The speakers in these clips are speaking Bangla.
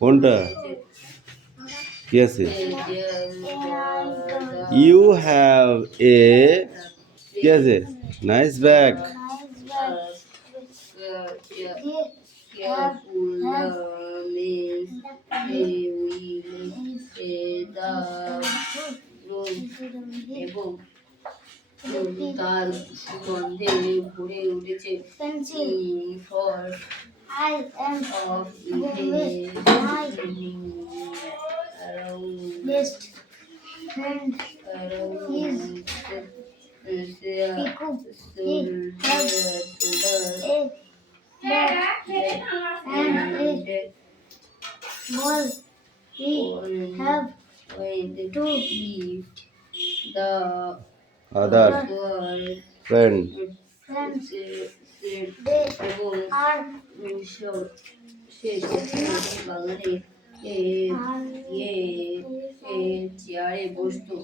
কোনটা কি আছে? ইউ হ্যাভ এ কি আছে? Nice bag. এবং তার সুগন্ধে ভরে উঠেছে the other friend এবং বাগানে চেয়ারে বসতো।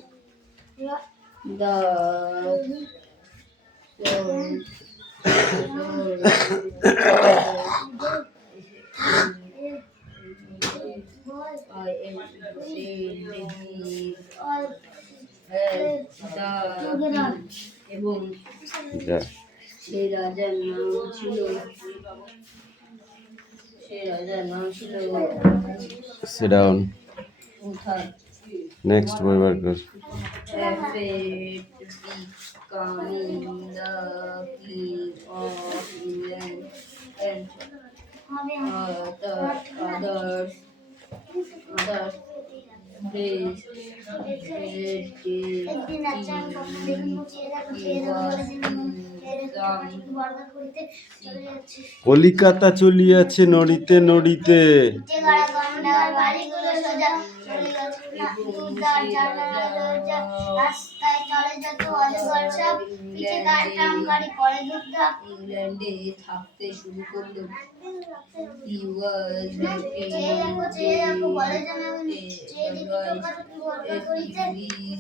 এবং সেই রাজার নাম ছিল sit down next boy worker becoming the king of England and the others praised Calcutta চলিয়াছে নড়িতে নড়িতে। ইংল্যান্ডে থাকতে শুরু করলো।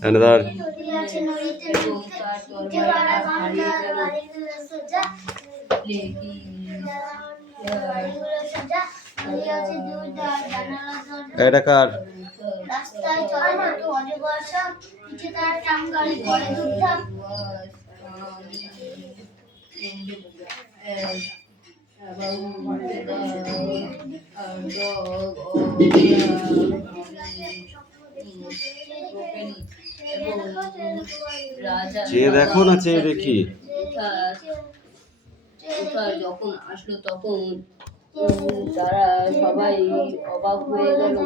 Another এটা কার? রাস্তায় চলে যেত অজগর সাপ, পিছে তার টাং গাড়ি পরে ধুপধাপ। চেয়ে দেখো না, চেয়ে দেখি। যখন আসলো তখন তারা সবাই অবাক হয়ে গেল।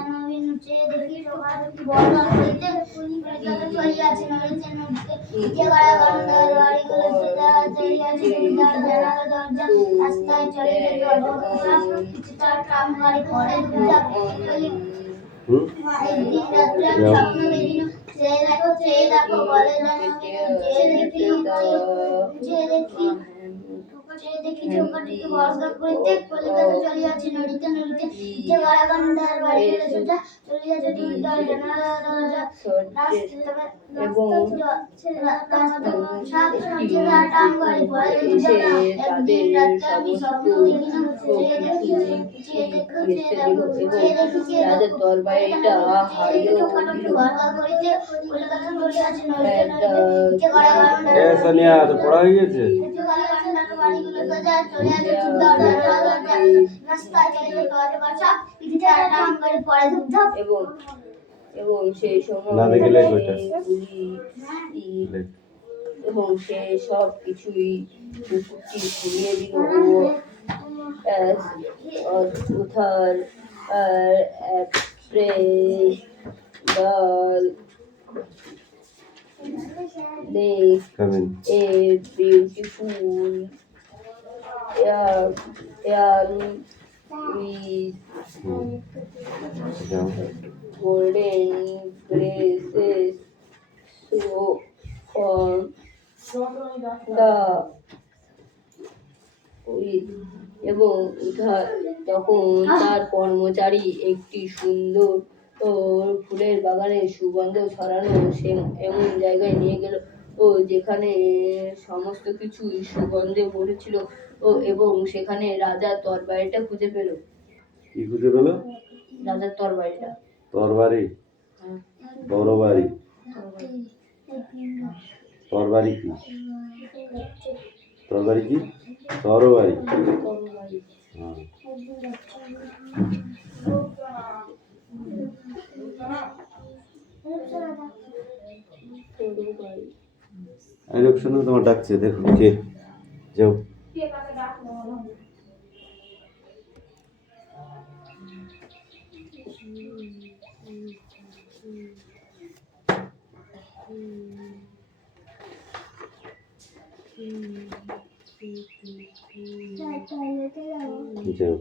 দেখি ঝোঁকাটিকে বর্গা করিতে কলিকাতা চলিয়াছে নড়িতে নড়িতে যে গাড়াগান্ডার বাড়ি গেলে সোজা চলিয়াছে দুই দল জানালা এবং সাত সঞ্চিতা টাং গাড়ি পরে একদিন রাতে আমি স্বপ্ন দেখিলাম রাজার দরবারিটা হারিয়ে ঝোঁকাটিকে বর্গা করিতে কলিকাতা চলিয়াছে নড়িতে নড়িতে যে গাড়াগান্ডার সোনিয়া তো পড়া হয়ে গেছে। এবং সেই সময় এবং সে সব কিছুই ঘুরিয়ে দিল উথার দল a beautiful air with golden graces so on the এবং তখন তার কর্মচারী একটি সুন্দর ফুলের বাগানে সুগন্ধ ছড়ানো সে এমন জায়গায় নিয়ে গেল ও যেখানে সমস্ত কিছুই সুগন্ধে ভরেছিল এবং সেখানে রাজার তরবারিটা খুঁজে পেল। কি খুঁজে পেল? রাজার তরবারিটা। তরবারি? তরবারি? তরবারি কি? তরবারি কি? তরবারি। হ্যাঁ। এই লোক শুনো, তোমার ডাকছে, দেখো কে। যাও। যাও।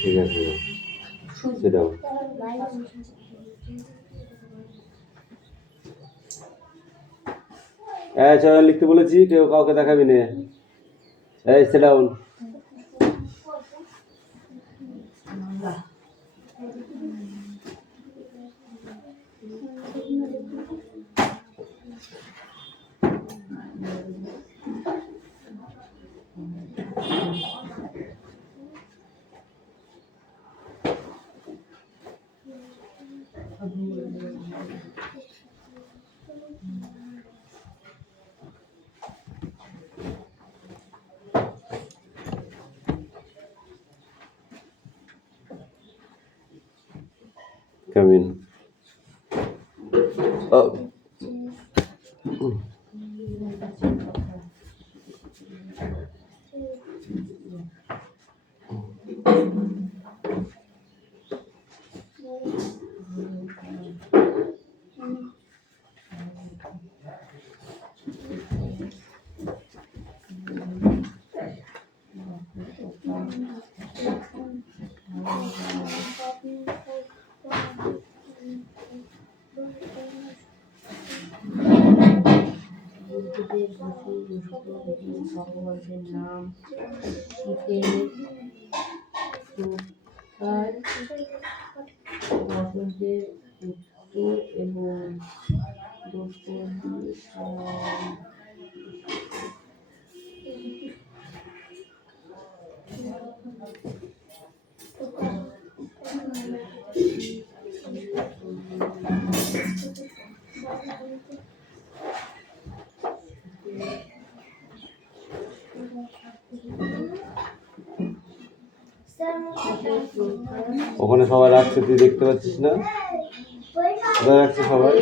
ঠিক আছে, যাও। সেটাও চল, লিখতে বলেছি, কেউ কাউকে দেখাবি না। এই সেটাও come in. Oh. ভগবানের নাম শীতের বসন্তের উত্তর এবং দক্ষিণ ওখানে সবাই রাখছে, তুই দেখতে পাচ্ছিস না? কোথায় রাখছে সবাই?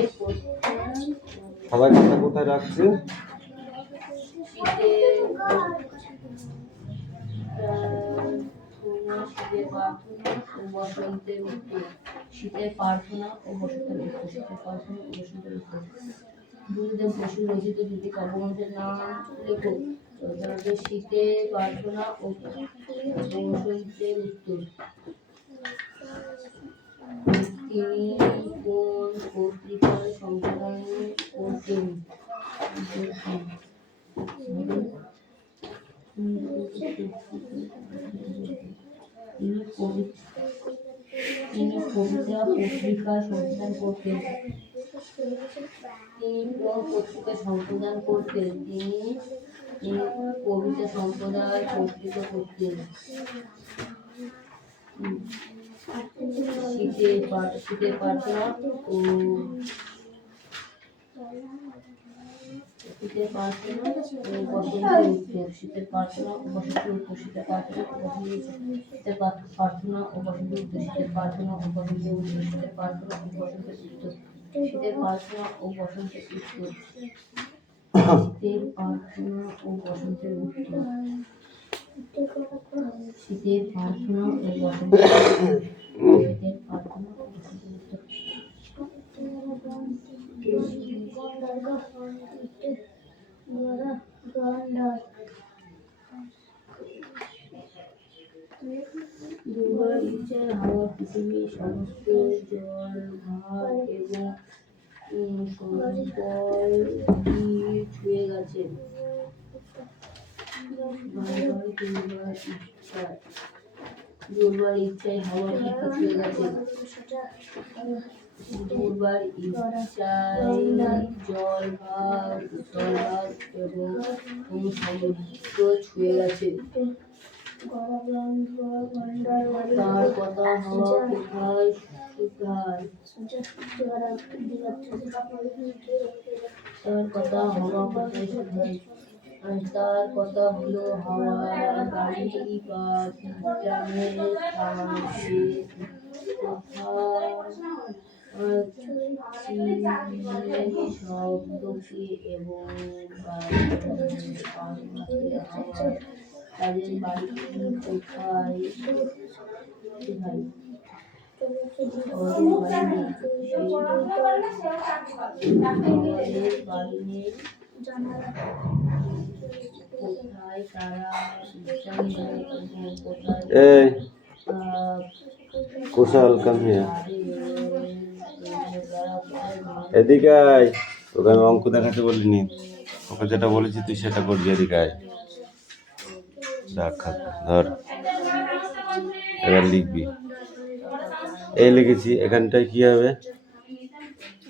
সবাই খাতা কোথায় রাখছে? শীতের প্রার্থনা ও বসন্তের উত্তর। শীতের প্রার্থনা ও বসন্তের উত্তর। গুরুদেব বসু রচিত দুটি কাব্যগ্রন্থের নাম লেখো। শীতের প্রার্থনা ও বসন্তের উত্তর। তিনি কোন পত্রিকার সম্পাদনা করতেন? তিনি কবিতা পত্রিকা সম্পাদন করতেন। তিনি কোন পত্রিকা সম্পাদন করতেন? তিনি কবিতা সম্প্রদায় পত্রিকা করতেন। শীতের প্রার্থনা ও বসন্তের উত্তর। শীতের প্রার্থনা ও বসন্তের উত্তর। শীতের প্রার্থনা ও বসন্তের উত্তর। শীতের প্রার্থনা ও বসন্তের উত্তর। শীতের প্রার্থনা ও বসন্তের উত্তর। শীতের প্রার্থনা ও বসন্তের উত্তর। শীতের প্রার্থনা ও বসন্তের উত্তর। শীতের প্রার্থনা ও বসন্তের উত্তর। শীতের প্রার্থনা ও বসন্তের উত্তর। শীতের প্রার্থনা ও বসন্তের উত্তর। দুর্গার ইচ্ছায় হাওয়া পৃথিবী সমস্ত জল ভাগ এবং সম্বল ছুঁয়ে গেছে। দুর্গার ইচ্ছায় দুর্বার ইচ্ছায় হাওয়া ফিকে ছুঁয়ে গেছে, দুর্বার ইচ্ছায় জলভাগ এবং সমুদ্র ছুঁয়ে গেছে। তার কথা হাওয়া কোথায় শুধায়, তার কথা হাওয়া কোথায় শুধায়, তার কথা হলো হাওয়ার গাড়ি বা বিজ্ঞানের সাহায্যে কোথায় শব্দকে এবং হাওয়ার তাদের বাড়ি কোথায় শুধায়। আমাদের বাড়ি নেই, কোথায় তারা বিশ্রাম নেয় এবং কোথায় এই কুশল কাম হিয়ার, এদিকে আয়। তোকে আমি অঙ্ক দেখাতে বলিনি, ওকে যেটা বলেছি তুই সেটা করবি। এদিকে আয়, ধর এবার লিখবি। এই লিখেছি, এখানটায় কি হবে?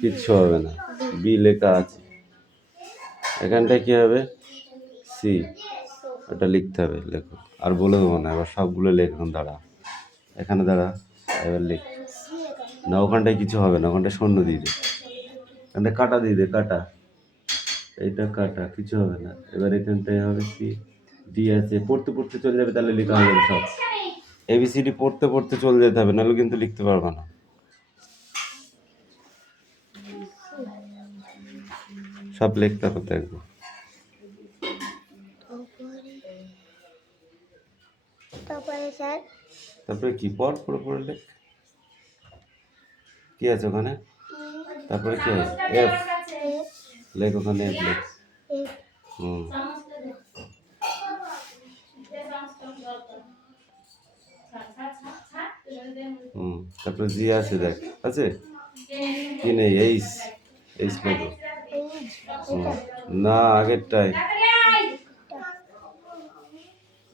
কিচ্ছু হবে না, বি লেখা আছে। এখানটায় কি হবে? সি, ওটা লিখতে হবে। লেখো, আর বলে দেবো না, এবার সবগুলো লেখুন। দাঁড়া, এখানে দাঁড়া, এবার লিখ। না, ওখানটায় কিছু হবে না, ওখানটায় শূন্য দিয়ে দে, এখানটায় কাটা দিয়ে দে, কাটা, এইটা কাটা, কিছু হবে না। এবার এখানটায় হবে সি, ডি আছে, পড়তে পড়তে চলে যাবে, তাহলে লেখা হবে সব। এবিসিডি পড়তে পড়তে চলে যেতে হবে, নাহলে কিন্তু লিখতে পারবে না। সব লিখতে হবে একবার। তারপরে কি পড়, পড়ে পড়ে লেখ। কি আছে ওখানে? তারপরে কি আছে? এফ লেখ, ওখানে এফ লেখ। তারপরে জি আছে, দেখ আছে কি নেই? এইচ, এইচ লেখো। না, আগেরটাই।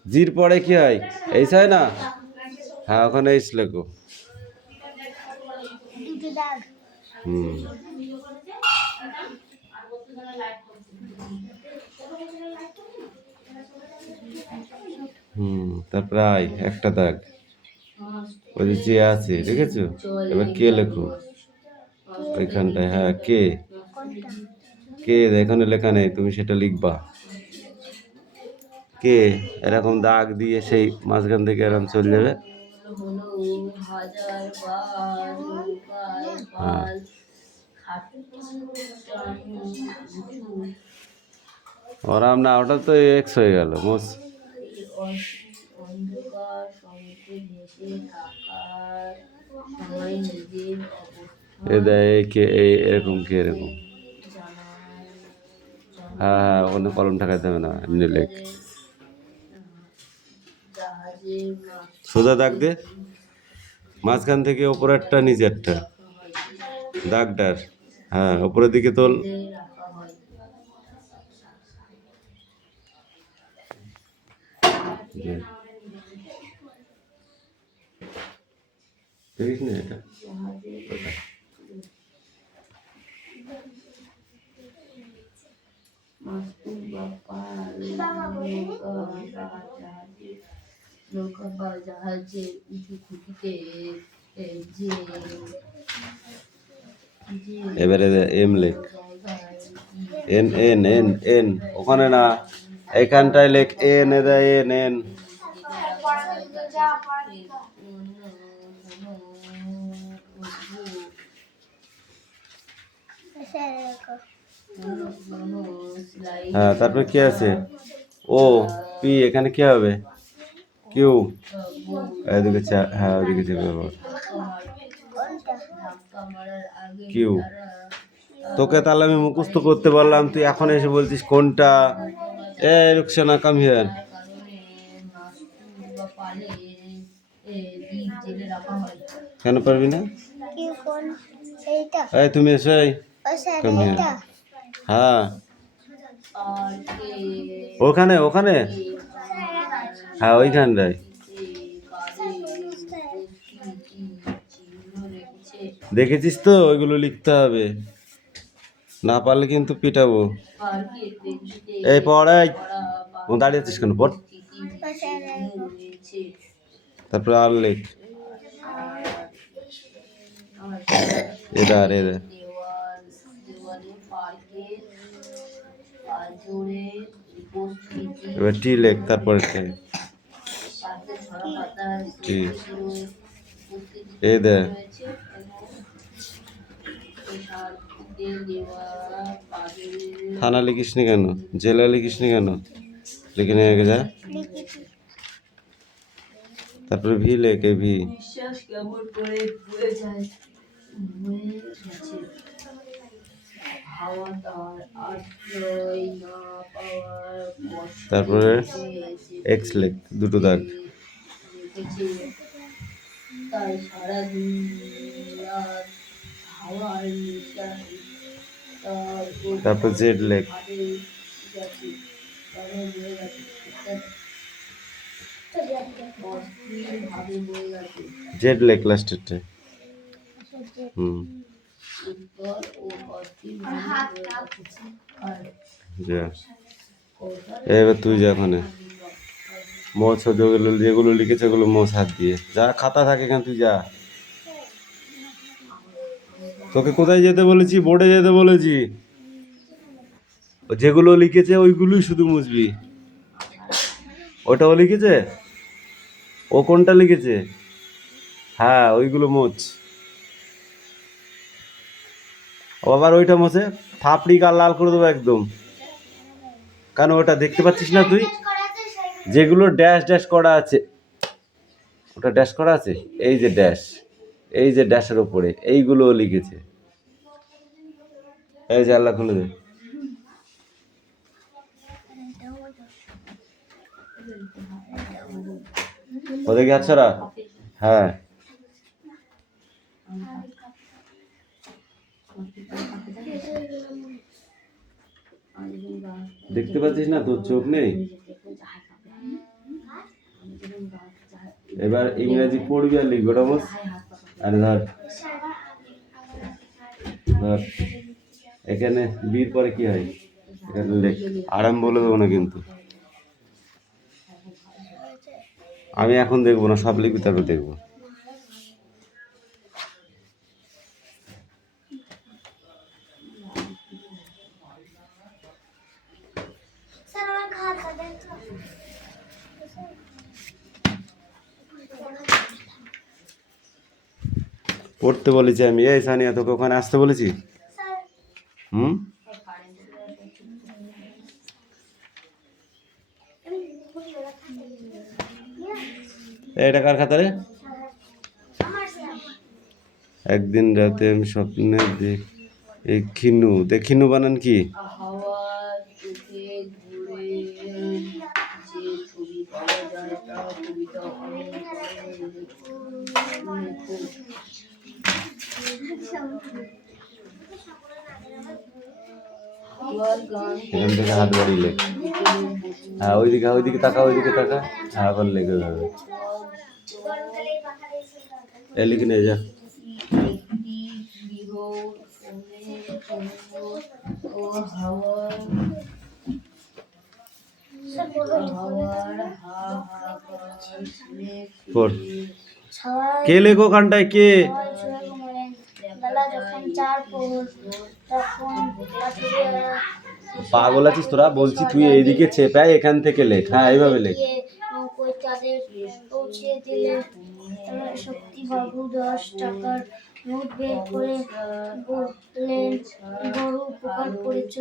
জির পরে কি হয়? এইচ হয় না? হ্যাঁ, ওখানে এইচ লেখো। তারপরে আই, একটা দাগ, ওই যে আছে, দেখেছো? এবার কে লেখো ওইখানটায়। হ্যাঁ, কে, কে এখানে লেখা নেই, তুমি সেটা লিখবা। কে এরকম দাগ দিয়ে সেই মাঝখান থেকে এরকম চলে যাবে। ওরাম না, ওটা তো এক্স হয়ে গেল। এরকম কে, এরকম। হ্যাঁ, ওখানে কলম ঠাকাইতে হবে না, এমনি লেখ। সোজা দাগ দে, মাঝখান থেকে ওপরেরটা নিচেরটা দাগটার। হ্যাঁ, ওপরের দিকে তোল। দেখিস না এটা? নৌকা বা জাহাজের উঁচু খুঁটিতে যে এবারে এম লেখ, এন এন এন এন, ওখানে না, এখানটায় লেখ এন, এন এন। হ্যাঁ, তারপরে কি আছে? ও পি, এখানে কি হবে? কিউ, এদিকে। হ্যাঁ, ওদিকে চেপে কিউ। তোকে তাহলে আমি মুখস্থ করতে বললাম, তুই এখন এসে বলছিস কোনটা? Rukhsana, come here. কেন পারবি না? তুমি এসে কাম হিয়ার। হ্যাঁ, ওখানে ওখানে, হ্যাঁ ওইখানটায়। দেখেছিস তো, ওইগুলো লিখতে হবে, না পারলে কিন্তু পিটাবো। পার্কে দেখতে এই পড়াই, পড়া ও দাঁড়িয়ে আছিস কেন, পড়। রয়েছে। তারপরে আর লেখ, আর এদার এদার। দেওয়ালে পার্কের পাঁজরে উপস্থিতি এবার টি লেখ, তারপরে কে পার্কের ঝরা পাতার টি উপস্থিতি এ দে। রয়েছে এবং এই সারটিতে দেওয়া পাঁজরের থানা লিখিস নি কেন, জেলা লিখিস নি কেন, লিখে নিয়ে আগে যা। তারপরে ভি লেখ, এ ভি। নিঃশ্বাস কেমন করে বয়ে যায়, বয়ে গেছে। হাওয়া তার আশ্রয় না পাওয়ার কষ্টে তারপরে এসে এক্স লেখ, দুটো দাগ। রেখেছে। তাই সারা দুনিয়ার হাওয়ার নিঃশ্বাস তার তারপর জেড লেখ, হাতে গেছে, তারপর বয়ে গেছে, অস্থিরভাবে বয়ে গেছে। জেড লেখ লাস্টেরটা। উত্তর ও অস্থিরভাবে বয়ে গেছে। আর যা, এবার তুই যা ওখানে মোছ, যেগুলো যেগুলো লিখেছে ওগুলো মোছ হাত দিয়ে যা, খাতা থাকে কেন, তুই যা। তোকে কোথায় যেতে বলেছি, বোর্ডে যেতে বলেছি, যেগুলো লিখেছে ওইগুলোই শুধু মুছবি। ওটাও লিখেছে, ও কোনটা লিখেছে, হ্যাঁ ওইগুলো মোছ। আবার ওইটা মোছে, থাপড়ি কাল লাল করে দেবো একদম। কেন, ওটা দেখতে পাচ্ছিস না তুই, যেগুলো ড্যাশ ড্যাশ করা আছে, ওটা ড্যাশ করা আছে, এই যে ড্যাশ, এই যে ড্যাশের ওপরে এইগুলো লিখেছে। এই যে আল্লাহ খুলে দে, ওদেরকে আচ্ছারা, হ্যাঁ দেখতে পাচ্ছিস না, তোর চোখ নেই। এবার ইংরেজি পড়বি আর লিখবি, ওটা বস। আরে ধর ধর, এখানে বির পরে কি হয়, এখানে লেখ, আরাম বলে দেবো না কিন্তু, আমি এখন দেখবো না, সব লিখবি তারপর দেখবো। পড়তে বলেছি আমি, এই সানিয়া তোকে ওখানে আসতে বলেছি। হুম, এটা কার খাতা রে? একদিন রাতে আমি স্বপ্নে এই খিনু, খিনু বানান কি? হাওয়া চোখে ঘুরে যে ছবি পাওয়া যায় তা কবিতা এখান থেকে হাত বাড়িয়ে লেখ, হ্যাঁ ওইদিকে ওইদিকে তাকা, ওইদিকে তাকা, হ্যাঁ আবার লেগে যাবে। এ লিখে নিয়ে যা। পড়, কে লেখো ওখানটায়, কে? পাগল আছিস তোরা, বলছি তুই এইদিকে চেপাই, এখান থেকে লেখ, হ্যাঁ এইভাবে লেখ। পৌঁছিয়ে দিলে শক্তিবাবু 10 টাকার নোট বের করে বললেন, বড় উপকার করেছ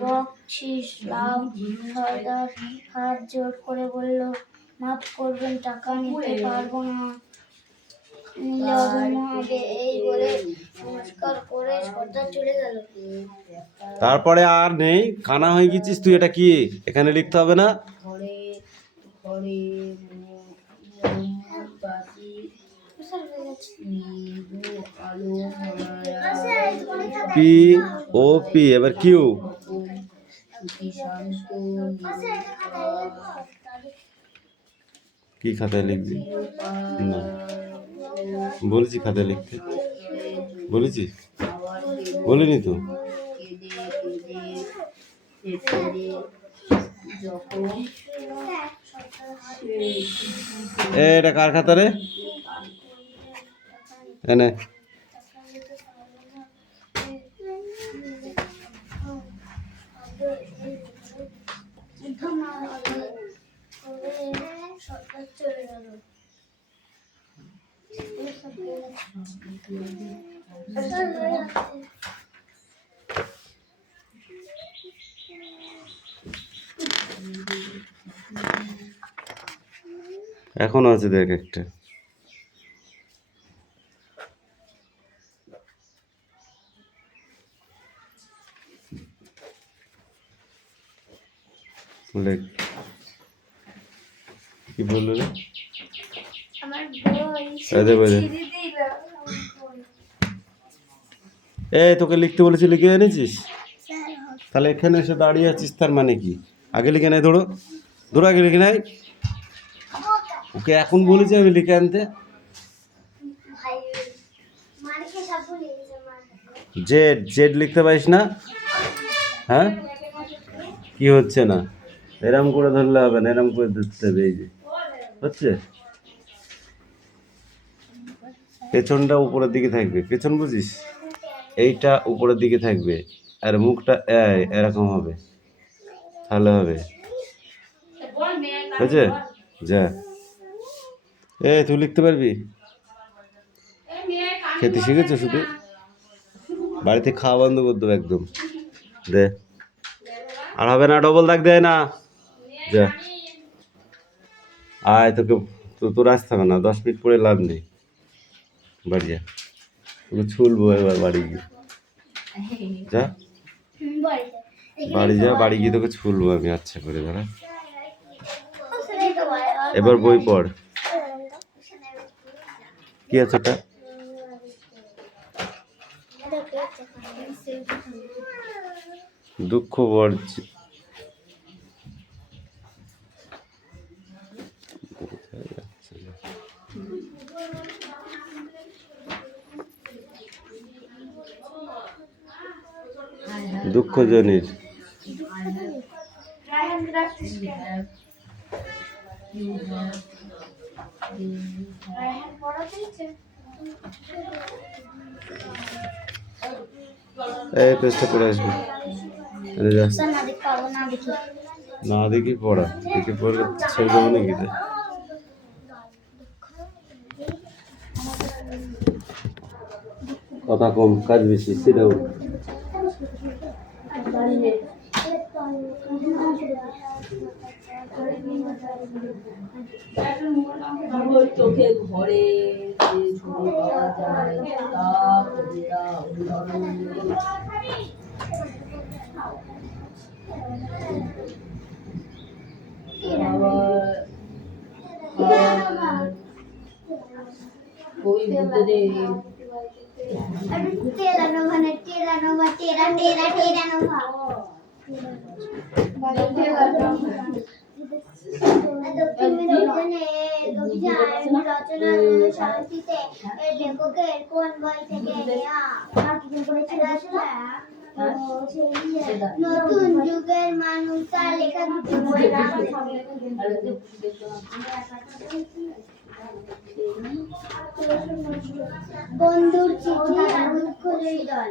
বকশিস লাভ। সর্দার হাত জোর করে বলল, মাফ করবেন, টাকা নিতে পারবো না, নিলে অধর্ম হবে। এই বলে নমস্কার করে সর্দার চলে গেল। তারপরে আর নেই, কানা হয়ে গেছিস তুই, এটা কি এখানে লিখতে হবে না? পি ও পি, এবার কিউ, কি খাতায় লিখবি? না বলেছি খাতা লিখতে, বলেছি? আবার বলিনি তো? কেঁদে কেঁদে যখন এটা কার খাতা রে? এনে চলে গেল। এখনো আছে দেখ একটা। লেখ। কি বললো রে? আমার বই আদে বাদে। ছিঁড়ে দিল। তোকে লিখতে বলেছি, লিখে এনেছিস? স্যার তাহলে এখানে এসে দাঁড়িয়ে আছিস তার মানে কি? আগে লিখে নেয়, ধরো ধরো আগে লিখে নেয়। ওকে এখন বলেছি আমি লিখে আনতে। ভাই মারকে সব ভুলে গেছে মার। জেড জেড লিখতে পারিস না? হ্যাঁ, কি হচ্ছে না? এরম করে ধরলে হবে না, এরম করে ধরতে হবে। এই যে হচ্ছে, পেছনটা উপরের দিকে থাকবে, পেছন বুঝিস? এইটা উপরের দিকে থাকবে আর মুখটা এরকম হবে, তাহলে হবে। বুঝছে? যা, তুই লিখতে পারবি? খেতে শিখেছো শুধু? বাড়িতে খাওয়া বন্ধ করে দেবো একদম। দে, আর হবে না, ডবল দাগ দেয় না। যা, আয়, তোকে তোর আসতে হবে না, 10 মিনিট পরে লাভ নেই। বাড়ি যা, তোকে ছুলবো এবার বাড়ি গিয়ে। যা বাড়ি যা, বাড়ি গিয়ে তোকে ছুলবো আমি আচ্ছা করে। দাঁড়া, এবার বই পড়। কি আছে ওটা? দুঃখ বর্জ। দুঃখজনির। এই পেজটা পড়ে আসবে। যা, না দেখি পড়া, দেখি পড়লে ছেড়ে দেবো নাকি? কথা কম, কাজ বেশি। সেটাও চোখে ঘরে যে ছবি পাওয়া যায় তা কবিতা উদাহরণ। কবি বুদ্ধদেব तेरा नोवा तेरा तेरा तेरा नोवा শান্তিতে লেখকের কোন বই থেকে নতুন যুগের মানুষ তার লেখা দুটি বই বন্ধুর চিঠি আর দুঃখজয়ী দল।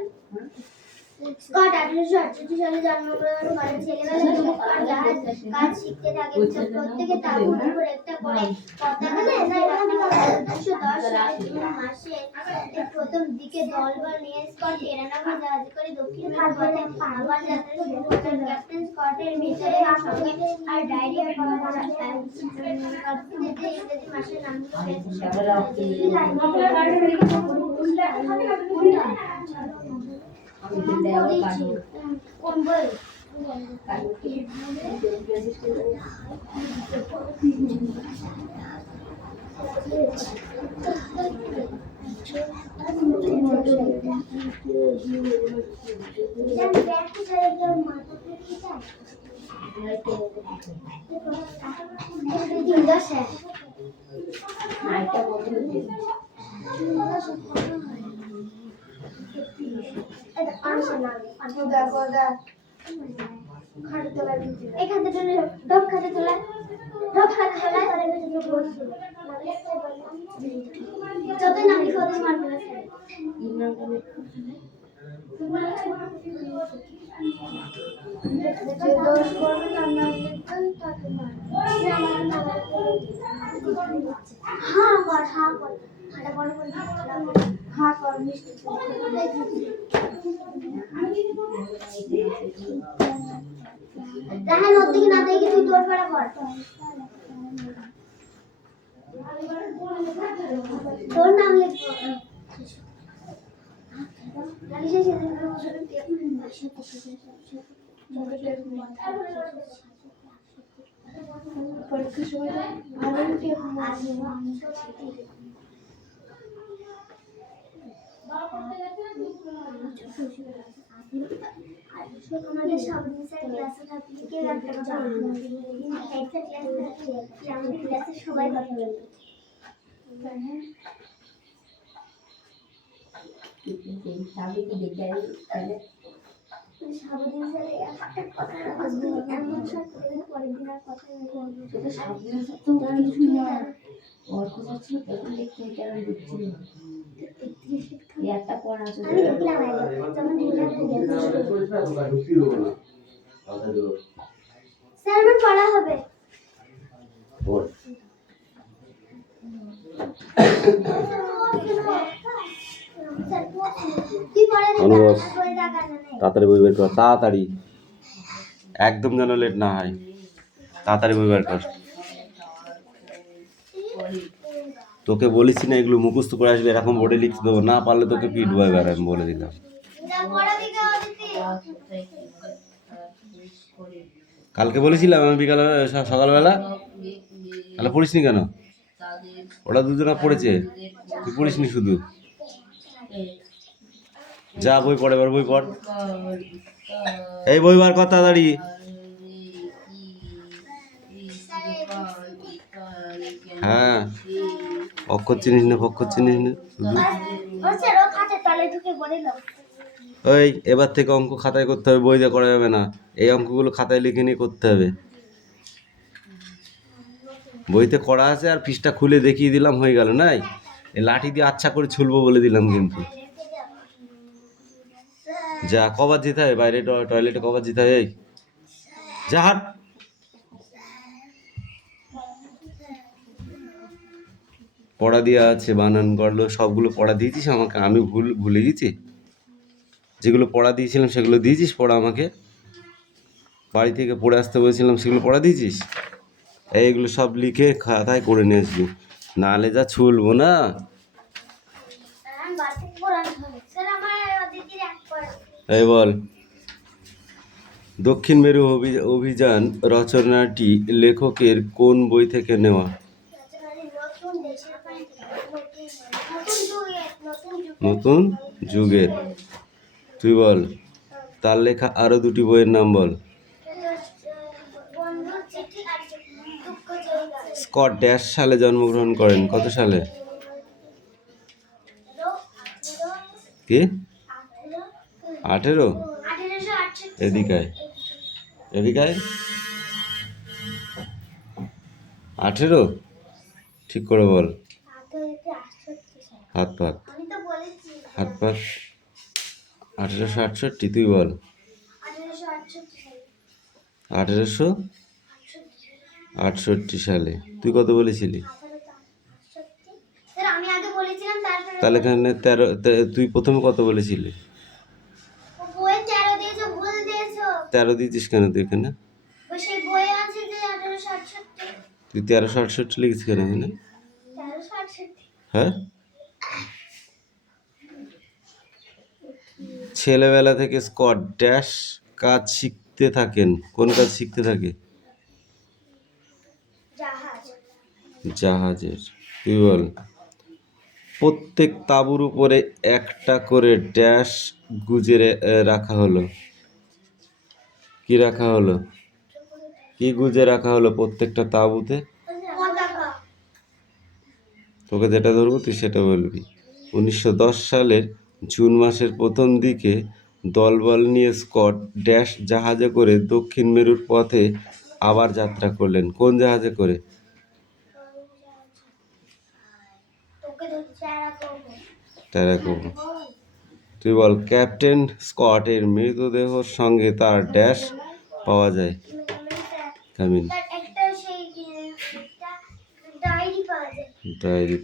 স্কট 1868 সালে জন্মগ্রহণ করেন। ছেলেবেলা থেকে স্কট জাহাজ কাজ শিখতে থাকেন। প্রত্যেকে তাঁবুর উপর একটা করে পতাকা দেন। 1910 সালের জুন মাসে প্রথম দিকে দলবল নিয়ে স্কট টেরানগা জাহাজে করে দক্ষিণ ভারতে আবার যাত্রা শুরু করেন। ক্যাপ্টেন স্কটের ভিতরে সঙ্গে আর ডায়েরি ইংরেজি মাসের কোন বই? এখান থেকে ডব খাতে তোলা ডব খাতে তোলা যতই নাম লিখে ওদের মারবে না যে দোষ করবে তার নাম লিখবেন তাকে হ্যাঁ কর হ্যাঁ কর হাঁটা বড় করে হ্যাঁ কর মিষ্টি রাহান ওর দিকে না দেখে তুই তোর পাড়া কর তোর নাম লিখবো পরীক্ষার সময় ভালো আমাদের সব স্যার ক্লাসে থাকলে কেউ একটা কথা বলবে একটা ক্লাস থাকলে আমাদের ক্লাসে সবাই কথা বলবে সাবিকে দেখে তাহলে সাবধান স্যার একটা কথা বলবে এমন সব পরের দিন আর কথা বলবে সেটা সাবধান তো কিছু না ওর কথা ছিল তখন দেখতে কেন দিচ্ছিল এই একটা পড়া আছে আমি দেখলাম যখন ডিনার হয়ে গেছে স্যার আমার পড়া হবে কি পড়া অনুবাদ। বই দেখা নেই তাড়াতাড়ি বই বের কর, তাড়াতাড়ি, একদম যেন লেট না হয়, তাড়াতাড়ি বই বের কর। তোকে বলেছি না এগুলো মুখস্থ করে আসবে, এরকম বোর্ডে লিখতে দেবো, না পারলে তোকে পিটবো এবার, আমি বলে দিলাম। পড়া দিকে অদিতি কালকে বলেছিলাম আমি বিকালে সকালবেলা, তাহলে পড়িসনি কেন? ওরা দুজনা পড়েছে, তুই পড়িসনি শুধু। যা বই পড়ে, এবার বই পড়, এই বই বার কর তাড়াতাড়ি। হ্যাঁ, অক্ষর চিনিস না, ফক্ষর চিনিস না শুধু। স্যার ও খাতে তলে ঢুকে পড়ে দাও ওই এবার থেকে অঙ্ক খাতায় করতে হবে, বইতে করা যাবে না, এই অঙ্কগুলো খাতায় লিখে নিয়ে করতে হবে। বইতে করা আছে আর পৃষ্ঠা খুলে দেখিয়ে দিলাম, হয়ে গেল। নাই এই লাঠি দিয়ে আচ্ছা করে ছুলবো বলে দিলাম কিন্তু। যা, কবার যেতে হবে বাইরে, টয়লেটে কবার যেতে হবে? এই যা, হাট। পড়া দেওয়া আছে, বানান করলো, সবগুলো পড়া দিয়েছিস আমাকে? আমি ভুলে গেছি, যেগুলো পড়া দিয়েছিলাম সেগুলো দিয়েছিস পড়া আমাকে? বাড়ি থেকে পড়ে আসতে বলেছিলাম সেগুলো পড়া দিয়েছিস? এইগুলো সব লিখে খাতায় করে নিয়ে আসবি, নাহলে যা ছুলবো না। আমি বাড়ি থেকে পড়ানো হবে স্যার আমার অদিতির এক পড়া এই বল, দক্ষিণ মেরু অভিযান রচনাটি লেখকের কোন বই থেকে নেওয়া? নতুন দেশের পানি নতুন নতুন যুগের। তুই বল, তার লেখা আরো দুটি বইয়ের নাম বল। বন্ধুর চিঠি আর দুঃখ জয়গান স্কট ড্যাশ সালে জন্মগ্রহণ করেন? কত সালে? কি 18? 1868 এদিকায়, এদিকায় 18? ঠিক করে বল, 1868 হাত পাত, আমি তো বলেছি হাত পাত। 1868? তুই বল 1868 1868 সালে। তুই কত বলেছিলি? স্যার আমি আগে বলেছিলাম তারপরে তাহলে এখানে 13, তুই প্রথমে কত বলেছিলি? বইয়ে 13 দিয়েছো ভুল দিয়েছো 13 দিয়েছিস কেন তুই এখানে? ওই সেই বইয়ে আছে যে 1868 তুই 1368 লিখেছিস কেন এখানে? 1368 হ্যাঁ, ছেলেবেলা থেকে স্কট ড্যাশ কাজ শিখতে থাকেন? কোন কাজ শিখতে থাকে? জাহাজ জাহাজের। তুই বল, প্রত্যেক তাঁবুর উপরে একটা করে ড্যাশ গুজে রাখা হলো? কি রাখা হলো? কি গুজে রাখা হলো প্রত্যেকটা তাঁবুতে? পতাকা তোকে যেটা ধরবো তুই সেটা বলবি। 1910 সালের জুন মাসের প্রথম দিকে দলবল নিয়ে স্কট ড্যাশ জাহাজে করে দক্ষিণ মেরুর পথে আবার যাত্রা করলেন। কোন জাহাজে করে? তোকে ধরছে আর করবো ট্যারাকোমা। তুই বল, ক্যাপ্টেন স্কটের মৃতদেহর সঙ্গে তার ড্যাশ পাওয়া যায়। কামিন একটা সেই ডায়েরি পাওয়া যায়। ডায়েরি